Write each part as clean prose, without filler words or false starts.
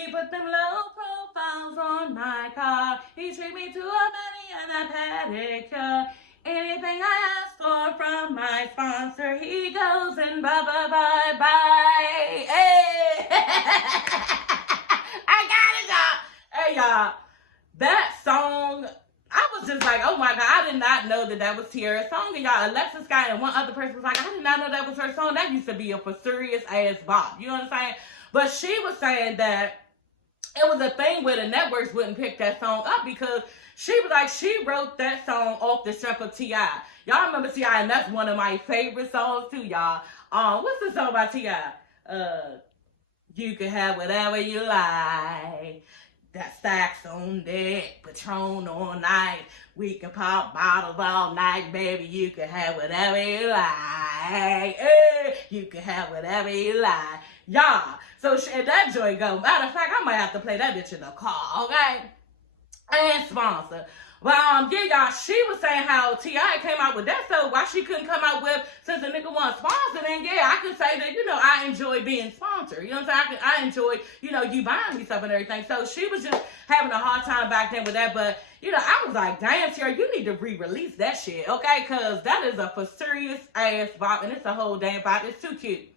He put them low profiles on my car. He treat me to a mani and a pedicure. Anything I ask for from my sponsor, he goes and bye. Hey, I got it, y'all. Hey, y'all. That song, I was just like, oh my God, I did not know that was Tiara's song. And y'all, Alexis Scott and one other person was like, I did not know that was her song. That used to be a serious ass bop. You know what I'm saying? But she was saying that it was a thing where the networks wouldn't pick that song up because she was like, she wrote that song off the strength of T.I. Y'all remember T.I., and that's one of my favorite songs too, y'all. What's the song by T.I.? You can have whatever you like. That stacks on deck, Patron all night. We can pop bottles all night, baby. You can have whatever you like. Hey, you can have whatever you like. Y'all, so that joint go. Matter of fact, I might have to play that bitch in the car, okay? And sponsor. But yeah, y'all, she was saying how T.I. came out with that, so why she couldn't come out with, since the nigga wasn't sponsored, and yeah, I can say that, you know, I enjoy being sponsored. You know what I'm saying? I enjoy, you know, you buying me stuff and everything. So she was just having a hard time back then with that, but, you know, I was like, damn, Tiara, you need to re-release that shit, okay? Because that is a for serious ass bop, and it's a whole damn bop. It's too cute.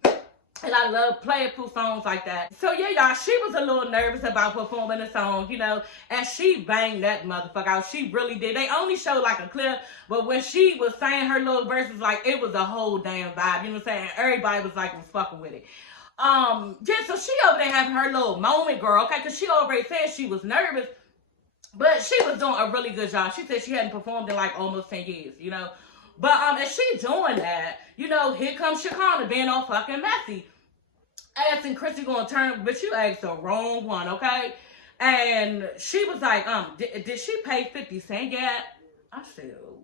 And I love playful songs like that. So yeah, y'all, she was a little nervous about performing the song, you know, and she banged that motherfucker out. She really did. They only showed like a clip, but when she was saying her little verses, like, it was a whole damn vibe, you know what I'm saying? Everybody was like, was fucking with it. Yeah, so she over there having her little moment, girl, okay? Because she already said she was nervous, but she was doing a really good job. She said she hadn't performed in like almost 10 years, you know? But as she doing that, you know, here comes Shekinah being all fucking messy. Asking Chrissy gonna turn, but you asked the wrong one, okay? And she was like, did she pay 50 Cent yet? I said, oh.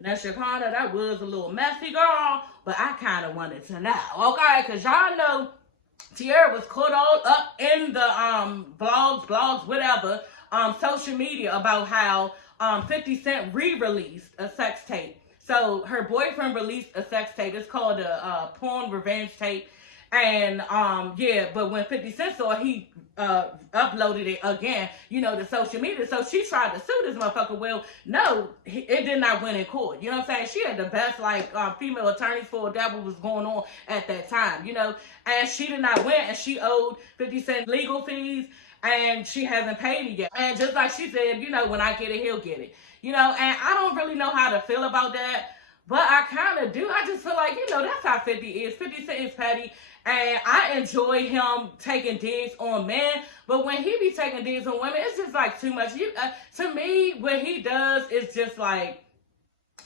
Now, Shekinah, that was a little messy, girl, but I kind of wanted to know, okay? Because y'all know Tiara was caught all up in the blogs, whatever, social media about how 50 Cent re-released a sex tape. So her boyfriend released a sex tape. It's called a porn revenge tape. And yeah, but when 50 Cent saw it, he uploaded it again, you know, to social media. So she tried to sue this motherfucker. Well, no, it did not win in court. You know what I'm saying? She had the best like female attorneys for that what was going on at that time, you know. And she did not win, and she owed 50 Cent legal fees, and she hasn't paid it yet. And just like she said, you know, when I get it, he'll get it. You know, and I don't really know how to feel about that, but I kind of do. I just feel like, you know, that's how 50 is. 50 Cent is petty. And I enjoy him taking digs on men, but when he be taking digs on women, it's just like too much. To me, what he does is just like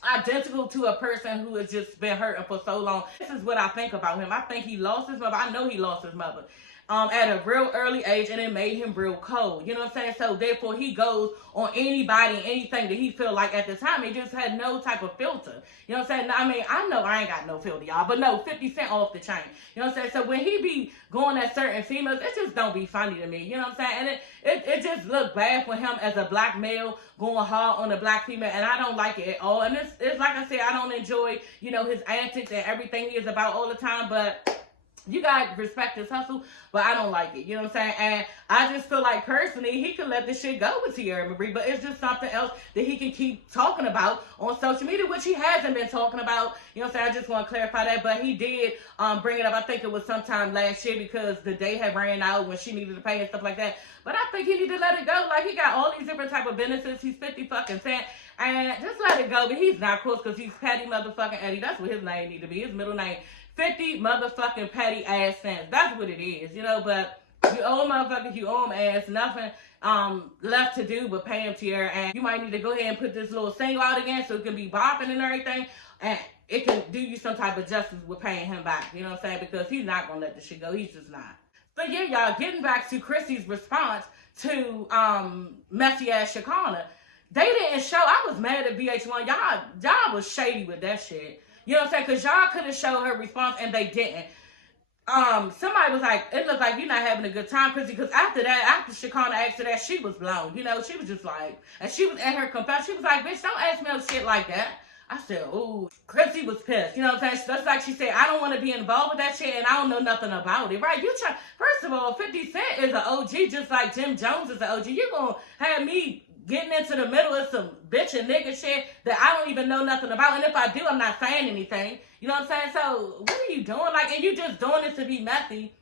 identical to a person who has just been hurting for so long. This is what I think about him. I think he lost his mother. I know he lost his mother at a real early age, and it made him real cold. You know what I'm saying? So therefore, he goes on anybody and anything that he feel like at the time. He just had no type of filter. You know what I'm saying? I mean, I know I ain't got no filter, y'all, but no, 50 Cent off the chain. You know what I'm saying? So when he be going at certain females, it just don't be funny to me. You know what I'm saying? And it just look bad for him as a black male going hard on a black female, and I don't like it at all. And it's like I said, I don't enjoy, you know, his antics and everything he is about all the time, but you gotta respect his hustle, but I don't like it. You know what I'm saying? And I just feel like personally, he can let this shit go with Tiara Marie, but it's just something else that he can keep talking about on social media, which he hasn't been talking about. You know what I'm saying? I just want to clarify that, but he did bring it up. I think it was sometime last year because the day had ran out when she needed to pay and stuff like that. But I think he need to let it go. Like, he got all these different type of businesses. He's 50 fucking Cent. And just let it go. But he's not close because he's Petty motherfucking Eddie. That's what his name need to be. His middle name. 50 motherfucking petty ass cents. That's what it is, you know, but you owe motherfuckers, you owe them ass, nothing left to do but pay him, Tiara, and you might need to go ahead and put this little single out again so it can be bopping and everything, and it can do you some type of justice with paying him back, you know what I'm saying, because he's not going to let this shit go, he's just not. But yeah, y'all, getting back to Chrissy's response to messy ass Shekinah, they didn't show, I was mad at VH1, y'all was shady with that shit. You know what I'm saying? Because y'all could have showed her response and they didn't. Somebody was like, it looked like you're not having a good time, Chrissy. Because after that, after Shekinah asked her that, she was blown. You know, she was just like, and she was at her confession. She was like, bitch, don't ask me no shit like that. I said, ooh, Chrissy was pissed. You know what I'm saying? That's like she said, I don't want to be involved with that shit and I don't know nothing about it, right? First of all, 50 Cent is an OG just like Jim Jones is an OG. You gonna have me getting into the middle of some bitch and nigga shit that I don't even know nothing about. And if I do, I'm not saying anything. You know what I'm saying? So what are you doing? Like, and you just doing this to be messy.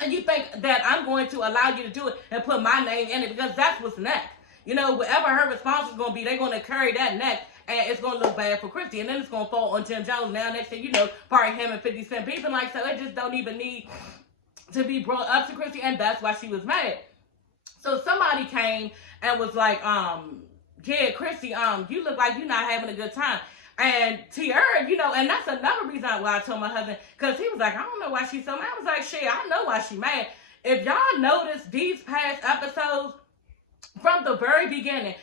And you think that I'm going to allow you to do it and put my name in it because that's what's next. You know, whatever her response is going to be, they're going to carry that next. And it's going to look bad for Chrissy. And then it's going to fall on Jim Jones. Now, next thing you know, probably him and 50 Cent beefing. Like, so it just don't even need to be brought up to Chrissy. And that's why she was mad. So somebody came and was like, yeah, Chrissy, you look like you're not having a good time. And Tiara, you know, and that's another reason why I told my husband, because he was like, I don't know why she's so mad. I was like, shit, I know why she mad. If y'all notice these past episodes, from the very beginning,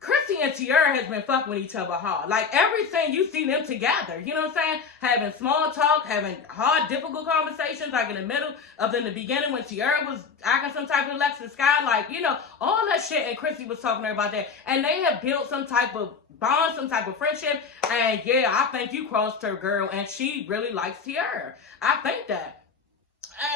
Chrissy and Tiara has been fucking with each other hard. Like, everything you see them together, you know what I'm saying? Having small talk, having hard, difficult conversations, like in the beginning when Tiara was acting some type of Alexis Sky, like, you know, all that shit, and Chrissy was talking to her about that. And they have built some type of bond, some type of friendship, and yeah, I think you crossed her, girl, and she really likes Tiara. I think that.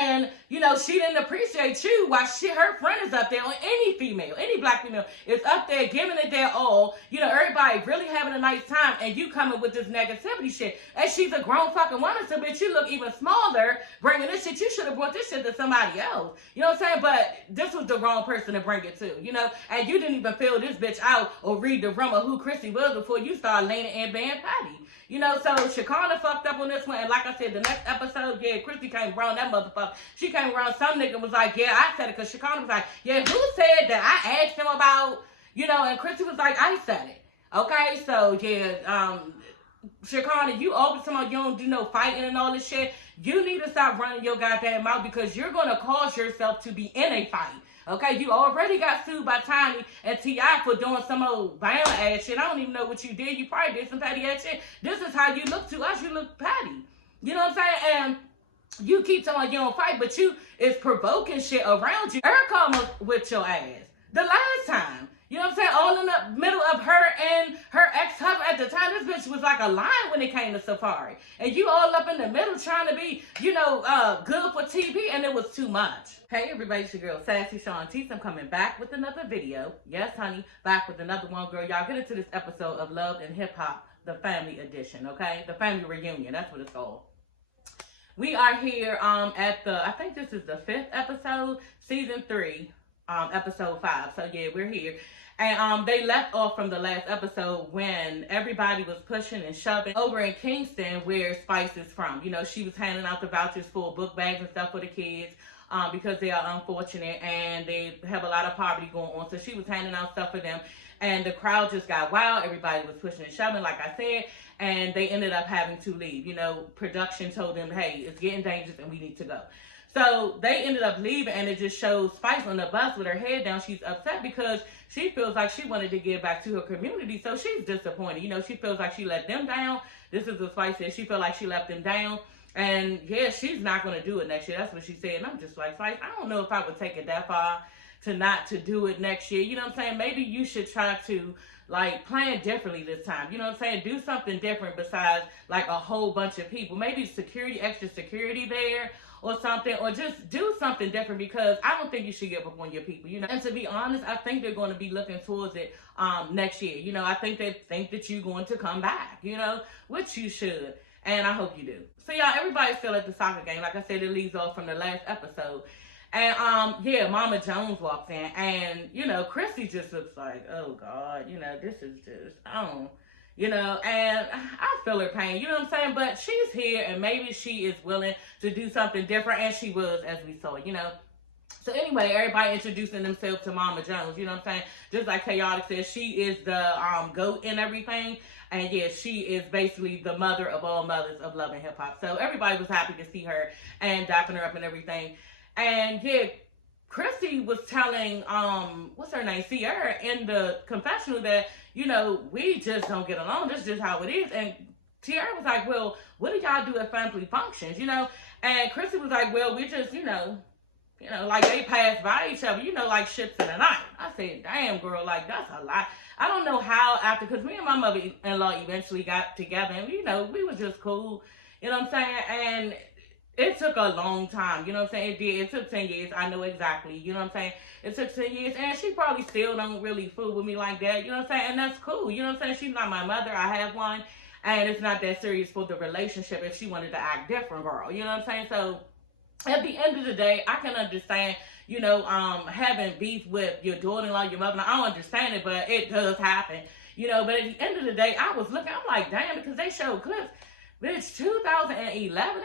And, you know, she didn't appreciate you while her friend is up there, or any female, any black female is up there giving it their all. You know, everybody really having a nice time, and you coming with this negativity shit. And she's a grown fucking woman, so bitch, you look even smaller bringing this shit. You should have brought this shit to somebody else. You know what I'm saying? But this was the wrong person to bring it to, you know? And you didn't even fill this bitch out or read the room of who Chrissy was before you started laying it and being patty. You know, so Shakana fucked up on this one. And like I said, the next episode, yeah, Chrissy came around that motherfucker. She came around, some nigga was like, yeah, I said it. Because Shakana was like, yeah, who said that? I asked him about, you know, and Chrissy was like, I said it. Okay, so yeah, Shakana, you open somebody, you don't do no fighting and all this shit. You need to stop running your goddamn mouth because you're going to cause yourself to be in a fight. Okay, you already got sued by Tiny and T.I. for doing some old Bama ass shit. I don't even know what you did. You probably did some petty ass shit. This is how you look to us. You look petty. You know what I'm saying? And you keep telling you don't fight, but you is provoking shit around you. Erica almost with your ass. The last time. You know what I'm saying? All in the middle of her and her ex-husband. At the time, this bitch was like a lion when it came to Safari. And you all up in the middle trying to be, you know, good for TV, and it was too much. Hey everybody, it's your girl Sassy Shantice. I'm coming back with another video. Yes, honey, back with another one, girl. Y'all get into this episode of Love and Hip Hop, the family edition, okay? The family reunion, that's what it's called. We are here at the, I think this is the 5th episode, season 3, episode 5. So yeah, we're here. And they left off from the last episode when everybody was pushing and shoving over in Kingston where Spice is from. You know, she was handing out the vouchers for book bags and stuff for the kids because they are unfortunate and they have a lot of poverty going on. So she was handing out stuff for them. And the crowd just got wild. Everybody was pushing and shoving, like I said. And they ended up having to leave. You know, production told them, hey, it's getting dangerous and we need to go. So they ended up leaving, and it just shows Spice on the bus with her head down. She's upset because she feels like she wanted to give back to her community. So she's disappointed. You know, she feels like she let them down. This is what Spice said. She felt like she let them down. And yeah, she's not going to do it next year. That's what she said. And I'm just like, Spice, I don't know if I would take it that far to not to do it next year. You know what I'm saying? Maybe you should try to like plan differently this time. You know what I'm saying? Do something different besides like a whole bunch of people. Maybe security, extra security there or something, or just do something different because I don't think you should give up on your people, you know. And to be honest, I think they're going to be looking towards it next year. You know, I think they think that you're going to come back, you know, which you should. And I hope you do. So y'all, everybody's still at the soccer game. Like I said, it leads off from the last episode. And yeah, Mama Jones walks in, and you know, Chrissy just looks like, oh God, you know, this is just, you know, and I feel her pain, you know what I'm saying? But she's here, and maybe she is willing to do something different, and she was, as we saw, you know. So anyway, everybody introducing themselves to Mama Jones, you know what I'm saying? Just like Chaotic says, she is the GOAT and everything. And yeah, she is basically the mother of all mothers of Love and Hip Hop. So everybody was happy to see her and dapping her up and everything. And yeah, Chrissy was telling, what's her name, Tiara, in the confessional that, you know, we just don't get along. This is just how it is. And Tiara was like, well, what do y'all do at family functions, you know? And Chrissy was like, well, we just, you know, You know, like they passed by each other, you know, like ships in the night. I said, damn, girl, like that's a lot. I don't know how after, because me and my mother-in-law eventually got together and, you know, we was just cool. You know what I'm saying? And it took a long time. You know what I'm saying? It did. It took 10 years. I know exactly. You know what I'm saying? It took 10 years. And she probably still don't really fool with me like that. You know what I'm saying? And that's cool. You know what I'm saying? She's not my mother. I have one. And it's not that serious for the relationship if she wanted to act different, girl. You know what I'm saying? So at the end of the day, I can understand, you know, having beef with your daughter-in-law, your mother. I don't understand it, but it does happen. You know, but at the end of the day, I was looking, I'm like, damn, because they showed clips. Bitch, 2011,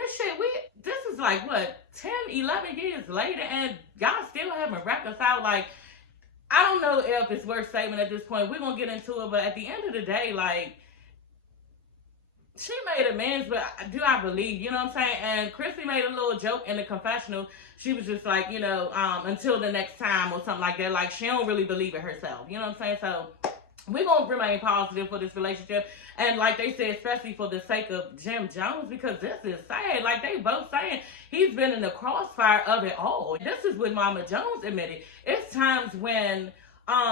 this is like, what, 10, 11 years later, and y'all still haven't reconciled. Like, I don't know if it's worth saving at this point. We're going to get into it, but at the end of the day, like, she made amends, but do I believe, you know what I'm saying? And Chrissy made a little joke in the confessional. She was just like, you know, until the next time or something like that. Like, she don't really believe it herself, you know what I'm saying? So we're going to remain positive for this relationship. And like they said, especially for the sake of Jim Jones, because this is sad. Like they both saying he's been in the crossfire of it all. This is what Mama Jones admitted. It's times when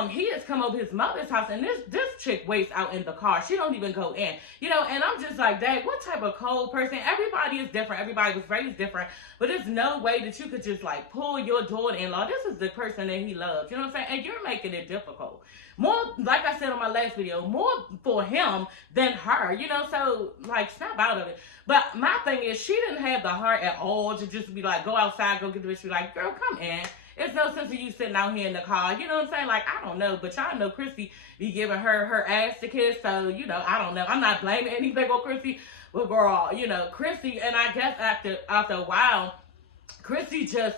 he has come over his mother's house and this chick waits out in the car. She don't even go in. You know, and I'm just like, Dad, what type of cold person? Everybody is different. Everybody was raised different. But there's no way that you could just like pull your daughter-in-law. This is the person that he loves. You know what I'm saying? And you're making it difficult. More, like I said on my last video, more for him than her. You know, so like snap out of it. But my thing is, she didn't have the heart at all to just be like, go outside, go get the bitch. Be like, girl, come in. It's no sense of you sitting out here in the car. You know what I'm saying? Like, I don't know. But y'all know Chrissy be giving her ass to kiss. So, you know, I don't know. I'm not blaming anything on Chrissy. But, girl, you know, Chrissy, and I guess after a while, Chrissy just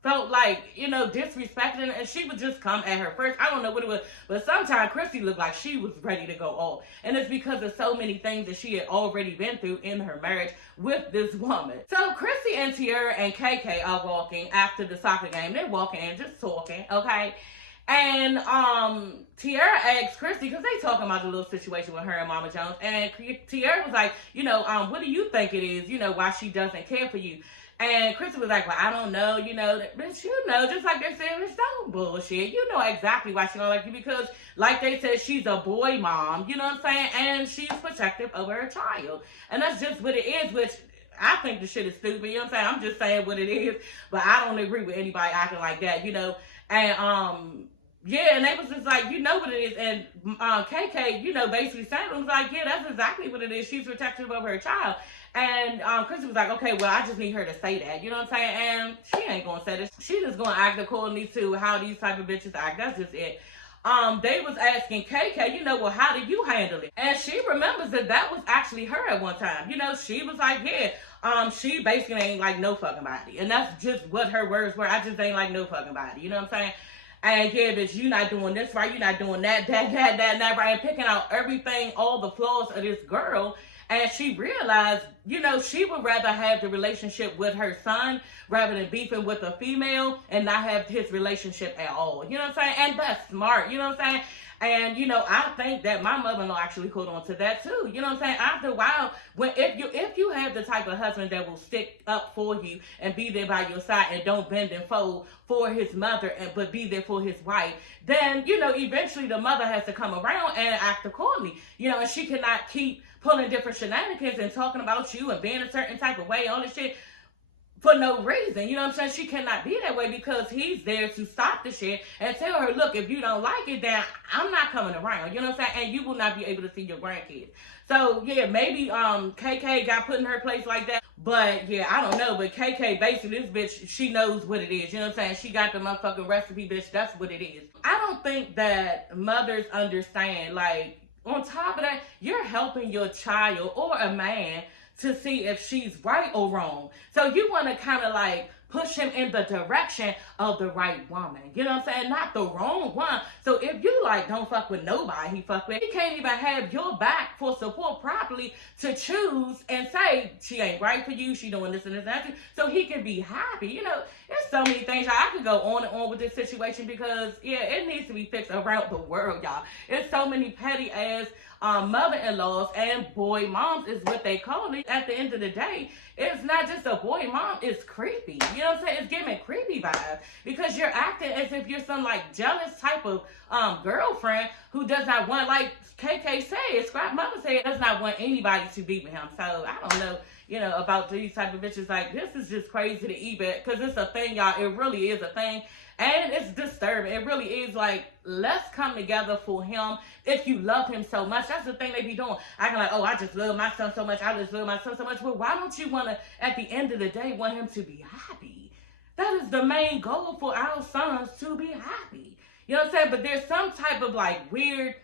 felt like, you know, disrespecting, and she would just come at her first. I don't know what it was, but sometimes Chrissy looked like she was ready to go off. And it's because of so many things that she had already been through in her marriage with this woman. So Chrissy and Tiara and KK are walking after the soccer game. They're walking and just talking, okay? And Tiara asked Chrissy, because they talking about the little situation with her and Mama Jones, and Tiara was like, you know, what do you think it is, you know, why she doesn't care for you? And Chrissy was like, well, I don't know, you know, bitch, you know, just like they said, it's no bullshit. You know exactly why she don't like you, because like they said, she's a boy mom, you know what I'm saying? And she's protective over her child. And that's just what it is, which I think the shit is stupid, you know what I'm saying? I'm just saying what it is, but I don't agree with anybody acting like that, you know? And, yeah, and they was just like, you know what it is. And KK, you know, basically saying, was like, yeah, that's exactly what it is. She's protective over her child. And Chrissy was like, okay, well, I just need her to say that. You know what I'm saying? And she ain't going to say this. She just going to act accordingly to how these type of bitches act. That's just it. They was asking KK, you know, well, how did you handle it? And she remembers that was actually her at one time. You know, she was like, yeah, she basically ain't like no fucking body. And that's just what her words were. I just ain't like no fucking body. You know what I'm saying? And yeah, bitch, you not doing this right. You not doing that right. And picking out everything, all the flaws of this girl. And she realized, you know, she would rather have the relationship with her son rather than beefing with a female and not have his relationship at all. You know what I'm saying? And that's smart. You know what I'm saying? And, you know, I think that my mother-in-law actually caught on to that too. You know what I'm saying? After a while, if you have the type of husband that will stick up for you and be there by your side and don't bend and fold for his mother, but be there for his wife, then, you know, eventually the mother has to come around and act accordingly. You know, and she cannot keep pulling different shenanigans and talking about you and being a certain type of way, all this shit, for no reason. You know what I'm saying? She cannot be that way because he's there to stop the shit and tell her, look, if you don't like it, then I'm not coming around. You know what I'm saying? And you will not be able to see your grandkids. So, yeah, maybe KK got put in her place like that. But, yeah, I don't know. But KK, basically, this bitch, she knows what it is. You know what I'm saying? She got the motherfucking recipe, bitch. That's what it is. I don't think that mothers understand, like, on top of that, you're helping your child or a man to see if she's right or wrong. So you want to kind of like push him in the direction of the right woman. You know what I'm saying? Not the wrong one. So if you like don't fuck with nobody he fuck with, he can't even have your back for support properly to choose and say she ain't right for you, she doing this and this and that. So he can be happy. You know, there's so many things, y'all. I could go on and on with this situation because, yeah, it needs to be fixed around the world, y'all. It's so many petty ass mother-in-laws and boy moms is what they call it. At the end of the day, it's not just a boy mom, it's creepy. You know what I'm saying? It's giving creepy vibes because you're acting as if you're some like jealous type of girlfriend who does not want, like KK said, Scrap Mother said, does not want anybody to be with him. So I don't know, you know, about these type of bitches. Like, this is just crazy to even, because it's a thing, y'all. It really is a thing. And it's disturbing. It really is. Like, let's come together for him. If you love him so much, that's the thing they be doing. I can like, oh, I just love my son so much. I just love my son so much. Well, why don't you want to, at the end of the day, want him to be happy? That is the main goal for our sons, to be happy. You know what I'm saying? But there's some type of like weird,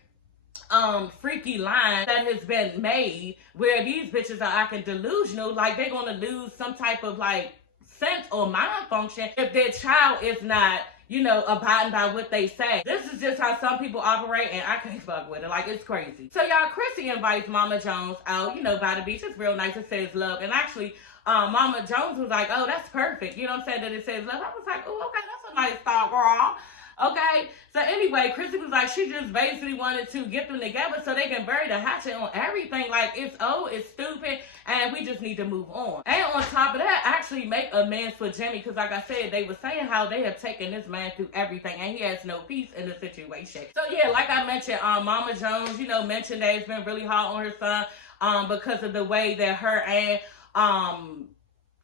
freaky line that has been made where these bitches are acting delusional, like they're gonna lose some type of like sense or mind function if their child is not, you know, abiding by what they say. This is just how some people operate, and I can't fuck with it. Like, it's crazy. So y'all, Chrissy invites Mama Jones out, you know, by the beach. It's real nice. It says love. And actually, Mama Jones was like, oh, that's perfect. You know what I'm saying? That it says love. I was like, oh, okay, that's a nice thought, girl. Okay, so anyway, Chrissy was like, she just basically wanted to get them together so they can bury the hatchet on everything. Like, it's old, it's stupid, and we just need to move on. And on top of that, actually make amends for Jimmy, because like I said, they were saying how they have taken this man through everything, and he has no peace in the situation. So yeah, like I mentioned, Mama Jones, you know, mentioned that it's been really hard on her son, because of the way that her and,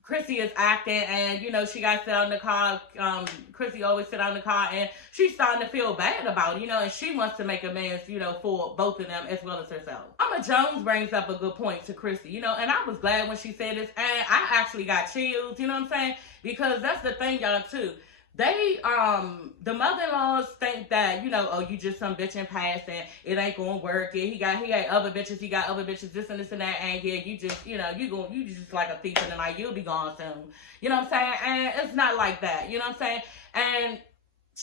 Chrissy is acting, and you know, she got sit out in the car. Chrissy always sit out in the car, and she's starting to feel bad about it, you know, and she wants to make amends, you know, for both of them as well as herself. Mama Jones brings up a good point to Chrissy, you know, and I was glad when she said this, and I actually got chills, you know what I'm saying? Because that's the thing, y'all, too. They, the mother-in-laws think that, you know, oh, you just some bitch in passing, it ain't gonna work. Yeah, he got other bitches, this and this and that, and yeah, you just, you know, you just like a thief in the night, you'll be gone soon. You know what I'm saying? And it's not like that, you know what I'm saying? And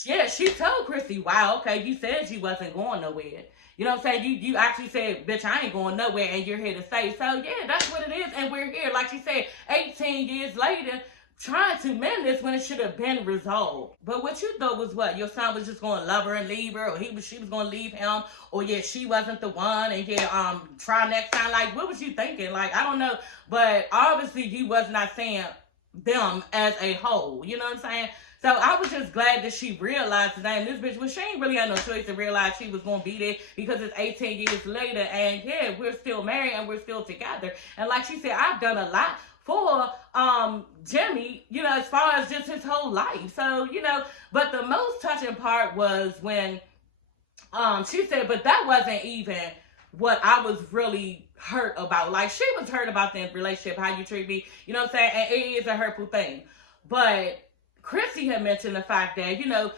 yeah, she told Chrissy, wow, okay, you said you wasn't going nowhere. You know what I'm saying? You actually said, bitch, I ain't going nowhere, and you're here to stay. So yeah, that's what it is, and we're here. Like she said, 18 years later, trying to mend this when it should have been resolved. But what you thought was what? Your son was just going to love her and leave her, or she was going to leave him, or yeah, she wasn't the one, and yeah, try next time. Like, what was you thinking? Like, I don't know, but obviously you was not saying them as a whole. You know what I'm saying? So I was just glad that she realized that this bitch, well, she ain't really had no choice to realize she was going to be there, because it's 18 years later, and yeah, we're still married and we're still together. And like she said, I've done a lot for Jimmy, you know, as far as just his whole life. So, you know, but the most touching part was when she said, but that wasn't even what I was really hurt about. Like, she was hurt about the relationship, how you treat me, you know what I'm saying? And it is a hurtful thing. But Chrissy had mentioned the fact that, you know,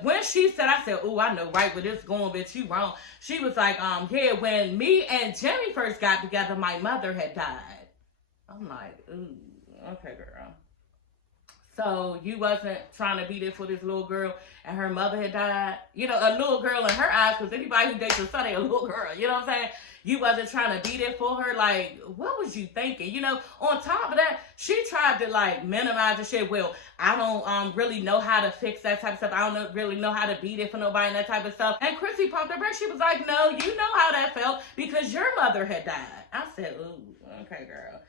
when she said, I said, oh, I know right where this going, bitch, you wrong. She was like, yeah, when me and Jimmy first got together, my mother had died. I'm like, ooh, okay, girl. So you wasn't trying to be there for this little girl, and her mother had died? You know, a little girl in her eyes, because anybody who dates her son ain't a little girl, you know what I'm saying? You wasn't trying to be there for her? Like, what was you thinking? You know, on top of that, she tried to, like, minimize the shit. Well, I don't really know how to fix that type of stuff. I don't really know how to be there for nobody and that type of stuff. And Chrissy pumped her breast. She was like, no, you know how that felt, because your mother had died. I said, ooh, okay, girl.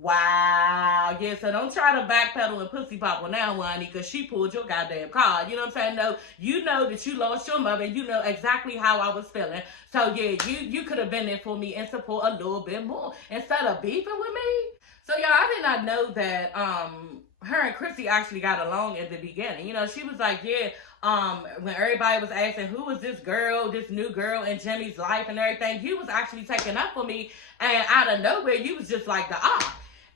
Wow. Yeah, so don't try to backpedal and pussy pop on that one, because she pulled your goddamn card. You know what I'm saying? No, you know that you lost your mother, and you know exactly how I was feeling. So yeah, you could have been there for me and support a little bit more instead of beefing with me. So y'all, I did not know that her and Chrissy actually got along at the beginning. You know, she was like, yeah, when everybody was asking who was this girl, this new girl in Jimmy's life and everything, you was actually taking up for me, and out of nowhere, you was just like the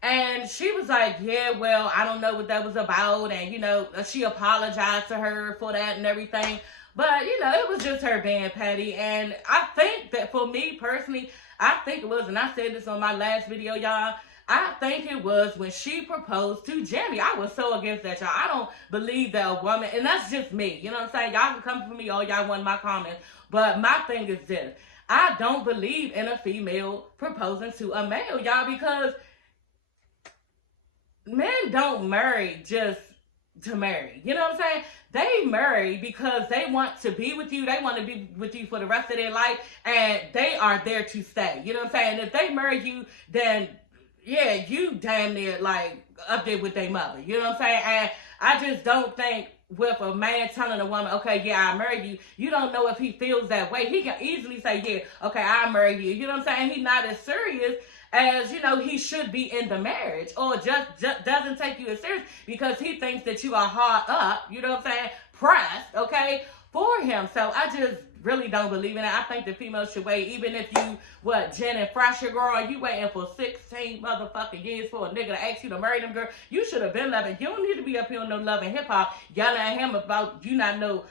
And she was like, yeah, well, I don't know what that was about, and, you know, she apologized to her for that and everything, but, you know, it was just her being petty. And I think that for me personally, I think it was, and I said this on my last video, y'all, I think it was when she proposed to Jimmy. I was so against that, y'all. I don't believe that a woman, and that's just me, you know what I'm saying? Y'all can come for me all y'all want in my comments, but my thing is this. I don't believe in a female proposing to a male, y'all, because men don't marry just to marry. You know what I'm saying? They marry because they want to be with you. They want to be with you for the rest of their life, and they are there to stay. You know what I'm saying? If they marry you, then yeah, you damn near like up there with their mother. You know what I'm saying? And I just don't think with a man telling a woman, okay, yeah, I marry you, you don't know if he feels that way. He can easily say, yeah, okay, I marry you. You know what I'm saying? He's not as serious as, you know, he should be in the marriage, or just doesn't take you as serious because he thinks that you are hard up, you know what I'm saying, pressed, okay, for him. So I just really don't believe in it. I think the female should wait, even if you, Jen and Phresher, girl, you waiting for 16 motherfucking years for a nigga to ask you to marry them, girl. You should have been loving. You don't need to be up here on no Love and Hip Hop yelling at him about you not know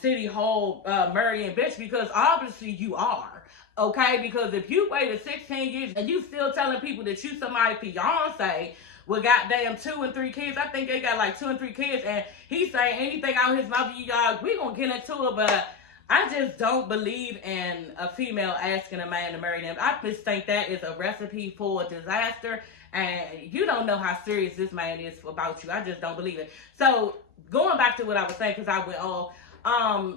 City Hall marrying bitch, because obviously you are. Okay, because if you waited 16 years and you still telling people that you somebody's fiance with goddamn 2 and 3 kids, I think they got like 2 and 3 kids, and he's saying anything out of his mouth, y'all, we gonna get into it, but I just don't believe in a female asking a man to marry them. I just think that is a recipe for disaster, and you don't know how serious this man is about you. I just don't believe it. So going back to what I was saying, because I went all,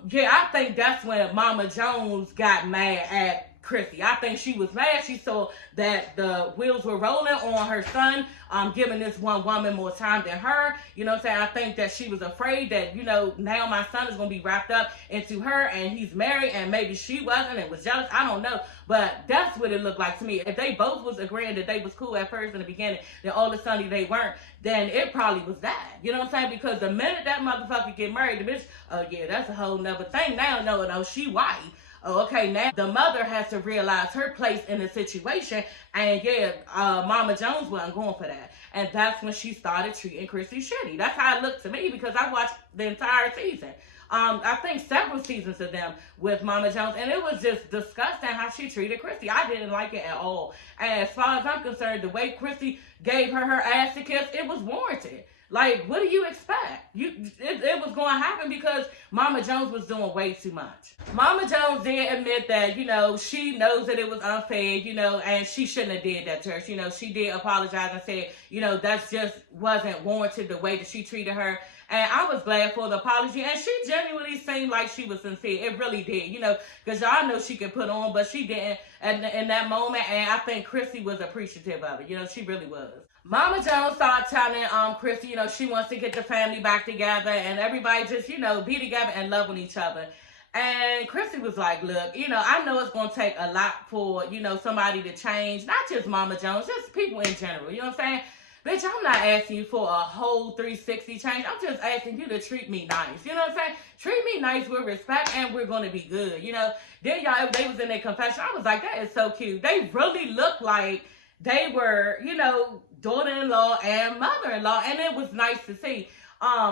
yeah, I think that's when Mama Jones got mad at Chrissy. I think she was mad. She saw that the wheels were rolling on her son, giving this one woman more time than her. You know what I'm saying? I think that she was afraid that, you know, now my son is going to be wrapped up into her and he's married, and maybe she wasn't and was jealous. I don't know. But that's what it looked like to me. If they both was agreeing that they was cool at first in the beginning, then all of a sudden they weren't, then it probably was that. You know what I'm saying? Because the minute that motherfucker get married, the bitch, oh yeah, that's a whole nother thing. Now, no, she white. Oh, okay, now the mother has to realize her place in the situation, and yeah, Mama Jones wasn't going for that. And that's when she started treating Chrissy shitty. That's how it looked to me, because I watched the entire season. I think several seasons of them with Mama Jones, and it was just disgusting how she treated Chrissy. I didn't like it at all. And as far as I'm concerned, the way Chrissy gave her ass to kiss, it was warranted. Like, what do you expect? It was going to happen because Mama Jones was doing way too much. Mama Jones did admit that, you know, she knows that it was unfair, you know, and she shouldn't have did that to her. You know, she did apologize and said, you know, that just wasn't warranted the way that she treated her. And I was glad for the apology. And she genuinely seemed like she was sincere. It really did, you know, because y'all know she could put on, but she didn't in that moment. And I think Chrissy was appreciative of it. You know, she really was. Mama Jones started telling Chrissy, you know, she wants to get the family back together and everybody just, you know, be together and love with each other. And Chrissy was like, look, you know, I know it's going to take a lot for, you know, somebody to change. Not just Mama Jones, just people in general. You know what I'm saying? Bitch, I'm not asking you for a whole 360 change. I'm just asking you to treat me nice. You know what I'm saying? Treat me nice with respect and we're going to be good. You know, then y'all, they was in their confession. I was like, that is so cute. They really looked like they were, you know, daughter-in-law and mother-in-law, and it was nice to see.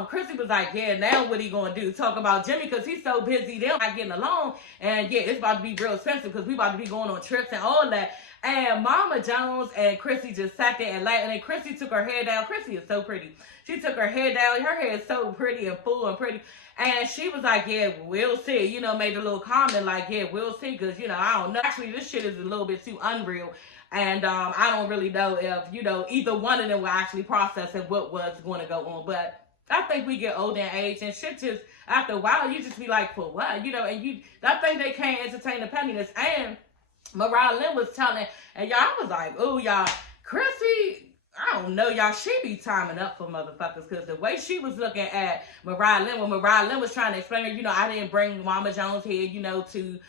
Chrissy was like, yeah, now what he gonna do? Talk about Jimmy, because he's so busy, they're not getting along, and yeah, it's about to be real expensive because we about to be going on trips and all that. And Mama Jones and Chrissy just sat there and laughed, and then Chrissy took her hair down. Chrissy is so pretty. She took her hair down. Her hair is so pretty and full and pretty. And she was like, yeah, we'll see. You know, made a little comment like, yeah, we'll see, because, you know, I don't know. Actually, this shit is a little bit too unreal. And I don't really know if, you know, either one of them were actually processing what was going to go on. But I think we get older in age and shit just, after a while, you just be like, for what? You know, and I think they can't entertain the pettiness. And Mariah Lynn was telling, and y'all was like, oh, y'all, Chrissy, I don't know, y'all, she be timing up for motherfuckers, because the way she was looking at Mariah Lynn, when Mariah Lynn was trying to explain her, you know, I didn't bring Mama Jones here, you know, to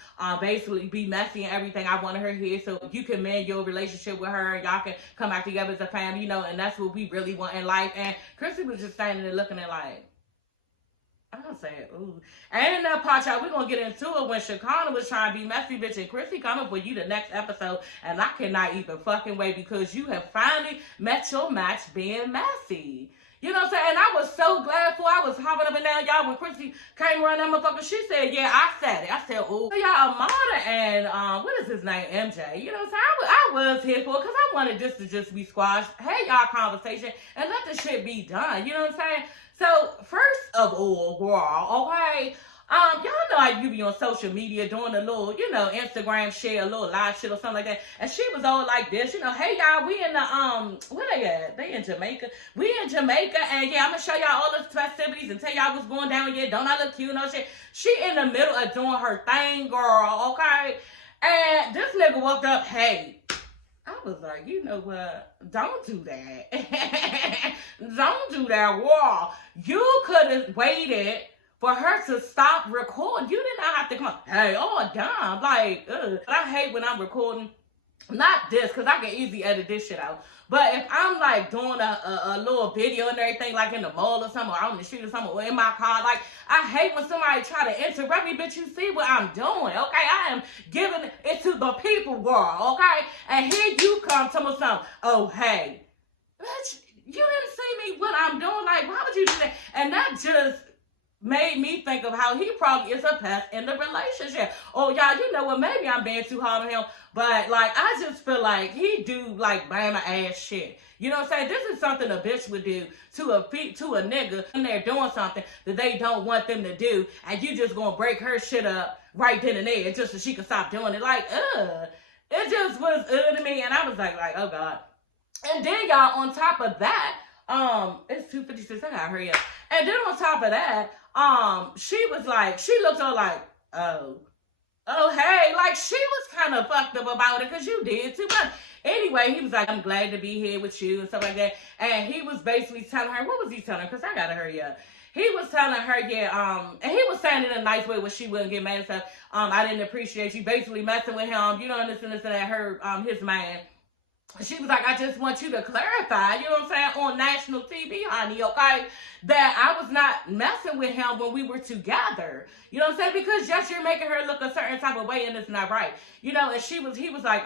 basically be messy and everything. I wanted her here so you can mend your relationship with her and y'all can come back together as a family, you know, and that's what we really want in life. And Chrissy was just standing there looking at like, I'm saying, ooh. And in that part, y'all, we're going to get into it when Shakana was trying to be messy, bitch, and Chrissy coming for you the next episode, and I cannot even fucking wait, because you have finally met your match being messy. You know what I'm saying? And I was so glad for I was hopping up and down, y'all, when Chrissy came around that motherfucker. She said, yeah, I said it. I said, ooh. Y'all, Amada and, what is his name? MJ. You know what I'm saying? I was here for it, because I wanted this to just be squashed. Hey, y'all, conversation, and let the shit be done. You know what I'm saying? So, first of all, girl, okay, Y'all know how you be on social media doing a little, you know, Instagram share, a little live shit or something like that. And she was all like this, you know, hey y'all, we in the, where they at? They in Jamaica. We in Jamaica, and yeah, I'm gonna show y'all all the festivities and tell y'all what's going down. Yeah, don't I look cute? No shit. She in the middle of doing her thing, girl, okay? And this nigga walked up, hey. I was like, you know what? Don't do that. Don't do that, wall. You could have waited for her to stop recording. You did not have to come up, hey, oh, damn. Like, ugh. But I hate when I'm recording. Not this, because I can easily edit this shit out. But if I'm like doing a little video and everything, like in the mall or something, or out in the street or something, or in my car, like, I hate when somebody try to interrupt me, but you see what I'm doing, okay? I am giving it to the people, girl, okay? And here you come to me something, oh, hey, bitch, you didn't see me what I'm doing, like, why would you do that? And that just made me think of how he probably is a pest in the relationship. Oh, y'all, you know what? Maybe I'm being too hard on him, but like, I just feel like he do like bama ass shit. You know what I'm saying? This is something a bitch would do to a nigga when they're doing something that they don't want them to do, and you just gonna break her shit up right then and there just so she can stop doing it. Like, it just was to me, and I was like, oh God. And then y'all, on top of that, it's 2:56. I gotta hurry up. And then on top of that, she was like, she looked all like, oh, hey, like she was kind of fucked up about it because you did too much. Anyway, he was like, I'm glad to be here with you and stuff like that. And he was basically telling her, what was he telling her? Because I gotta hurry up. He was telling her, yeah, and he was saying it in a nice way where she wouldn't get mad and stuff. I didn't appreciate you basically messing with him, you know, and this and that, her, his man. She was like, I just want you to clarify, you know what I'm saying, on national TV, honey, okay, that I was not messing with him when we were together. You know what I'm saying? Because, yes, you're making her look a certain type of way, and it's not right. You know, and he was like,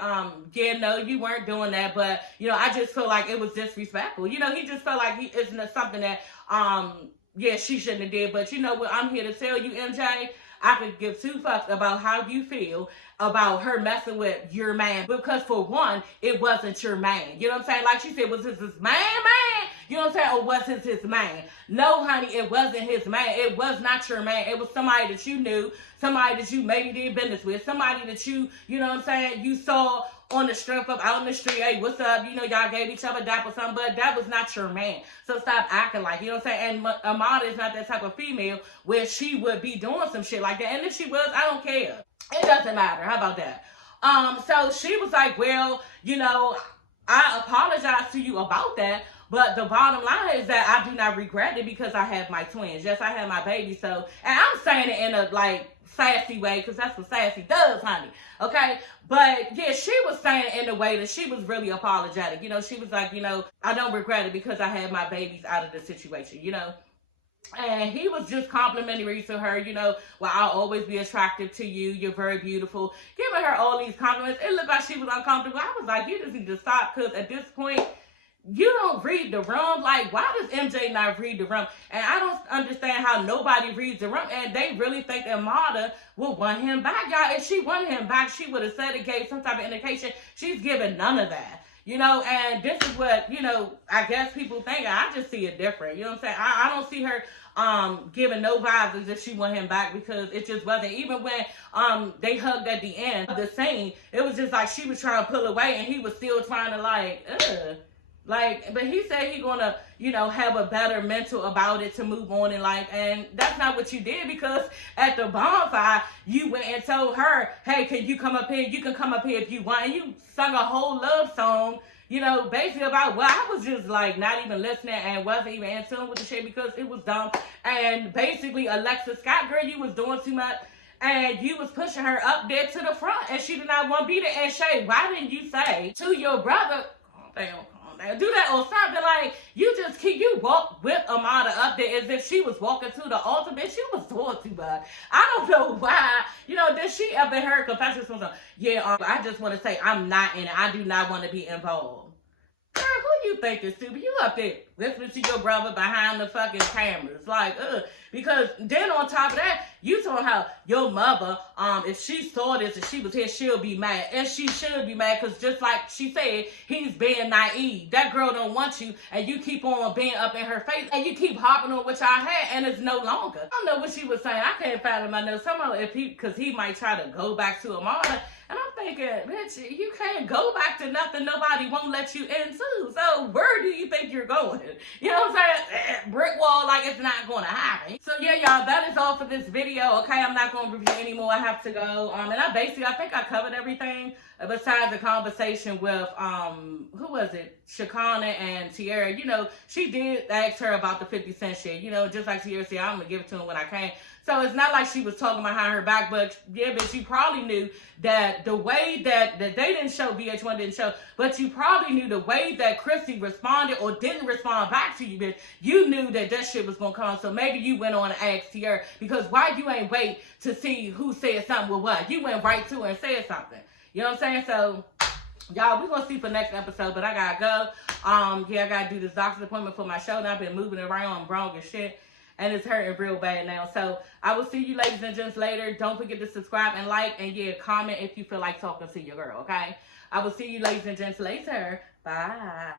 yeah, no, you weren't doing that, but, you know, I just feel like it was disrespectful. You know, he just felt like it's something that, yeah, she shouldn't have did. But, you know what, I'm here to tell you, MJ, I could give two fucks about how you feel about her messing with your man. Because for one, it wasn't your man. You know what I'm saying? Like she said, was this his man? You know what I'm saying? Or was this his man? No, honey, it wasn't his man. It was not your man. It was somebody that you knew, somebody that you maybe did business with, somebody that you know what I'm saying, you saw on the strength of out in the street, hey, what's up? You know, y'all gave each other a dap or something, but that was not your man. So stop acting like, you know what I'm saying? And Amada is not that type of female where she would be doing some shit like that. And if she was, I don't care. It doesn't matter. How about that? So she was like, well, you know, I apologize to you about that. But the bottom line is that I do not regret it because I have my twins. Yes, I have my baby. So, and I'm saying it in a like sassy way because that's what sassy does, honey. Okay. But yeah, she was saying it in a way that she was really apologetic. You know, she was like, you know, I don't regret it because I had my babies out of the situation, you know. And he was just complimentary to her, you know, well, I'll always be attractive to you. You're very beautiful. Giving her all these compliments. It looked like she was uncomfortable. I was like, you just need to stop because at this point, you don't read the room. Like, why does MJ not read the room? And I don't understand how nobody reads the room. And they really think that Marta will want him back. Y'all, if she wanted him back, she would have said it, gave some type of indication. She's giving none of that. You know, and this is what, you know, I guess people think. I just see it different. You know what I'm saying? I don't see her giving no vibes as if she want him back because it just wasn't. Even when they hugged at the end of the scene, it was just like she was trying to pull away and he was still trying to like, like, but he said he gonna, you know, have a better mental about it to move on in life. And that's not what you did because at the bonfire, you went and told her, hey, can you come up here? You can come up here if you want. And you sung a whole love song, you know, basically about, well, I was just like not even listening and wasn't even in tune with the shit because it was dumb. And basically, Alexa Scott, girl, you was doing too much. And you was pushing her up there to the front and she did not want to be there. And Shay, why didn't you say to your brother, oh, damn, do that or something? Like, you walk with Amada up there as if she was walking to the altar. Bitch, she was doing too much. I don't know why. You know, did she ever heard confessions from some? Yeah, I just want to say I'm not in it. I do not want to be involved. Girl, who you think is stupid? You up there listening to your brother behind the fucking cameras. Like, because then on top of that, You told how your mother, if she saw this and she was here, she'll be mad. And she should be mad, because just like she said, he's being naive. That girl don't want you, and you keep on being up in her face, and you keep hopping on what y'all had, and it's no longer. I don't know what she was saying. I can't find in my notes. Somehow, because he might try to go back to Amara. And I'm thinking, bitch, you can't go back to nothing nobody won't let you in too. So where do you think you're going? You know what I'm saying? Brick wall, like it's not going to happen. So yeah, y'all, that is all for this video. Okay, I'm not going to review anymore. I have to go. And I think I covered everything besides the conversation with, who was it? Shakana and Tiara. You know, she did ask her about the 50 Cent shit. You know, just like Tiara said, I'm going to give it to him when I can. So it's not like she was talking behind her back, but yeah, but you probably knew that the way that they didn't show, VH1 didn't show, but you probably knew the way that Chrissy responded or didn't respond back to you, bitch. You knew that shit was going to come. So maybe you went on and asked Tiara, because why you ain't wait to see who said something with what? You went right to her and said something. You know what I'm saying? So, y'all, we're going to see for next episode, but I got to go. Yeah, I got to do this doctor's appointment for my shoulder. I've been moving around wrong and shit. And it's hurting real bad now. So I will see you ladies and gents later. Don't forget to subscribe and like. And yeah, comment if you feel like talking to your girl, okay? I will see you ladies and gents later. Bye.